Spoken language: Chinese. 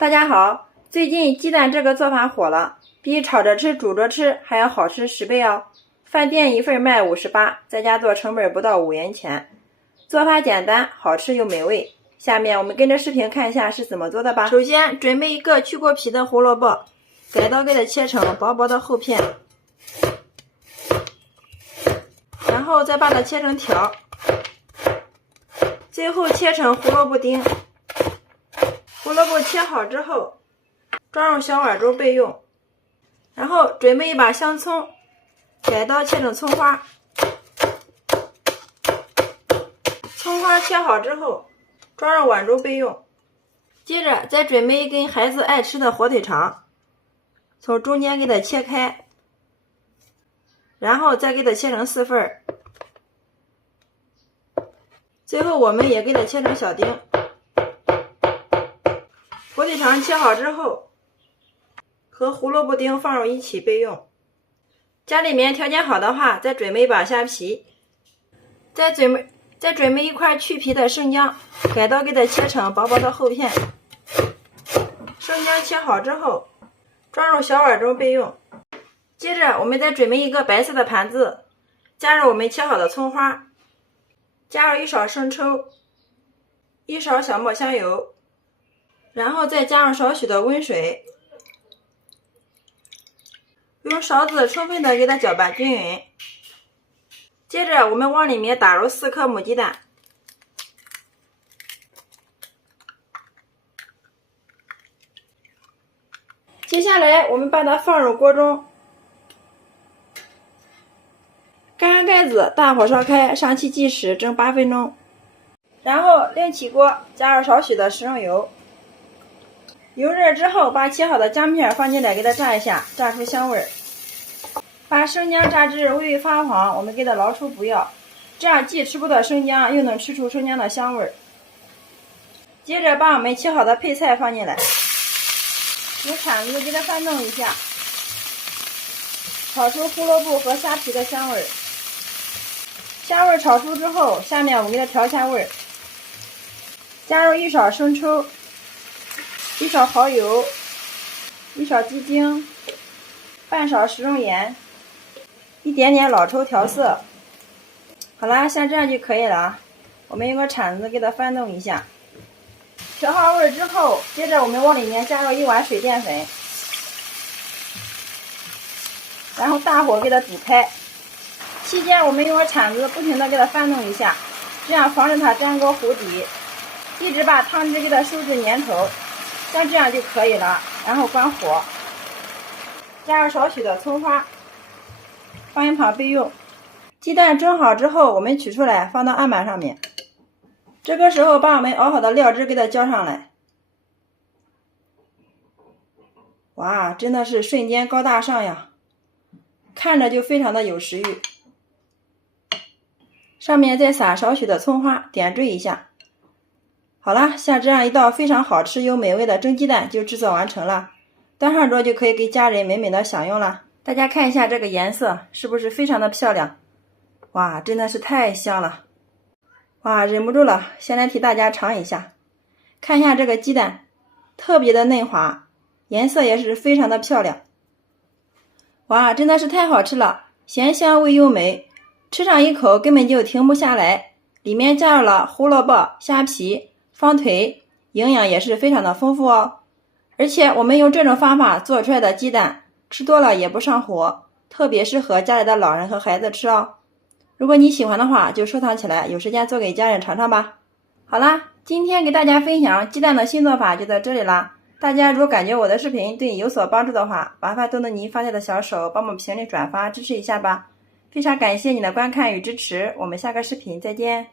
大家好，最近鸡蛋这个做法火了，比炒着吃、煮着吃还要好吃10倍哦。饭店一份卖58，在家做成本不到5元钱。做法简单，好吃又美味。下面我们跟着视频看一下是怎么做的吧。首先准备一个去过皮的胡萝卜，改刀给它切成薄薄的厚片，然后再把它切成条，最后切成胡萝卜丁。胡萝卜切好之后，装入小碗中备用。然后准备一把香葱，改刀切成葱花。葱花切好之后，装入碗中备用。接着再准备一根孩子爱吃的火腿肠，从中间给它切开，然后再给它切成4份。最后我们也给它切成小丁。火腿肠切好之后，和胡萝卜丁放入一起备用。家里面条件好的话，再准备一把虾皮，再准备一块去皮的生姜，改刀给它切成薄薄的厚片。生姜切好之后，装入小碗中备用。接着我们再准备一个白色的盘子，加入我们切好的葱花，加入1勺生抽，1勺小磨香油，然后再加入少许的温水，用勺子充分的给它搅拌均匀。接着我们往里面打入4颗母鸡蛋，接下来我们把它放入锅中，盖上盖子，大火烧开，上气计时蒸8分钟。然后另起锅，加入少许的食用油，油热之后把切好的姜片放进来给它炸一下，炸出香味。把生姜炸至微微发黄，我们给它捞出不要，这样既吃不到生姜，又能吃出生姜的香味。接着把我们切好的配菜放进来，用铲子给它翻动一下，炒出胡萝卜和虾皮的香味。香味炒出之后，下面我们给它调一下味，加入1勺生抽，1勺蚝油，1勺鸡精，半勺食用盐，一点点老抽调色。好啦，像这样就可以了。我们用个铲子给它翻动一下，调好味之后，接着我们往里面加入1碗水淀粉，然后大火给它煮开。期间我们用个铲子不停的给它翻动一下，这样防止它粘锅糊底，一直把汤汁给它收至粘稠，像这样就可以了。然后关火，加入少许的葱花，放一旁备用。鸡蛋蒸好之后，我们取出来放到案板上面，这个时候把我们熬好的料汁给它浇上来。哇，真的是瞬间高大上呀，看着就非常的有食欲。上面再撒少许的葱花，点缀一下。好了，像这样一道非常好吃又美味的蒸鸡蛋就制作完成了，端上桌就可以给家人美美的享用了。大家看一下这个颜色是不是非常的漂亮？哇，真的是太香了！哇，忍不住了，先来替大家尝一下。看一下这个鸡蛋，特别的嫩滑，颜色也是非常的漂亮。哇，真的是太好吃了，咸香味优美，吃上一口根本就停不下来。里面加入了胡萝卜、虾皮、方腿，营养也是非常的丰富哦。而且我们用这种方法做出来的鸡蛋，吃多了也不上火，特别适合家里的老人和孩子吃哦。如果你喜欢的话，就收藏起来，有时间做给家人尝尝吧。好啦，今天给大家分享鸡蛋的新做法就到这里啦。大家如果感觉我的视频对你有所帮助的话，麻烦动动您发财的小手，帮我们评论转发支持一下吧。非常感谢你的观看与支持，我们下个视频再见。